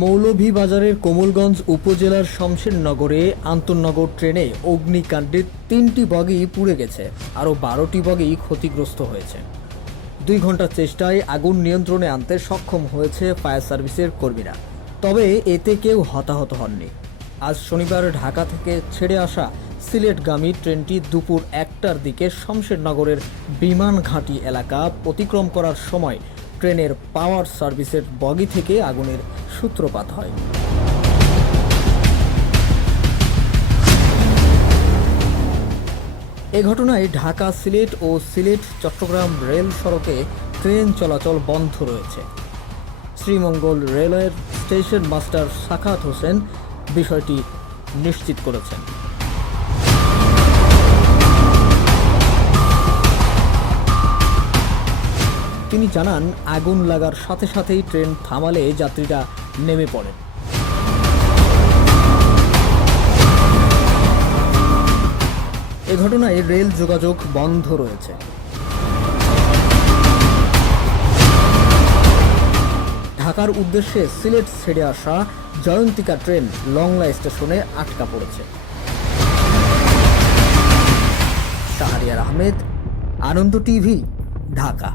মৌলভীবাজারের কোমলগঞ্জ উপজেলার শমশেরনগরে আন্তনগর ট্রেনে অগ্নিকাণ্ডে তিনটি বগি পুড়ে গেছে। আরও বারোটি বগি ক্ষতিগ্রস্ত হয়েছে। দুই ঘণ্টার চেষ্টায় আগুন নিয়ন্ত্রণে আনতে সক্ষম হয়েছে ফায়ার সার্ভিসের কর্মীরা। তবে এতে কেউ হতাহত হননি। আজ শনিবার ঢাকা থেকে ছেড়ে আসা সিলেটগামী ট্রেনটি দুপুর একটার দিকে শমশেরনগরের বিমান ঘাঁটি এলাকা অতিক্রম করার সময় ট্রেনের পাওয়ার সার্ভিসের বগি থেকে আগুনের সূত্রপাত হয়। এ ঘটনায় ঢাকা সিলেট ও সিলেট চট্টগ্রাম রেল সড়কে ট্রেন চলাচল বন্ধ রয়েছে। শ্রীমঙ্গল রেলওয়ের স্টেশন মাস্টার সাখাত হোসেন বিষয়টি নিশ্চিত করেছেন। তিনি জানান, আগুন লাগার সাথে সাথেই ট্রেন থামালে যাত্রীরা নেমে পড়েন এ ঘটনায় রেল যোগাযোগ বন্ধ রয়েছে। ঢাকার উদ্দেশ্যে সিলেট ছেড়ে আসা জয়ন্তিকা ট্রেন লংলা স্টেশনে আটকা পড়েছে। শাহরিয়ার আহমেদ, আনন্দ টিভি, ঢাকা।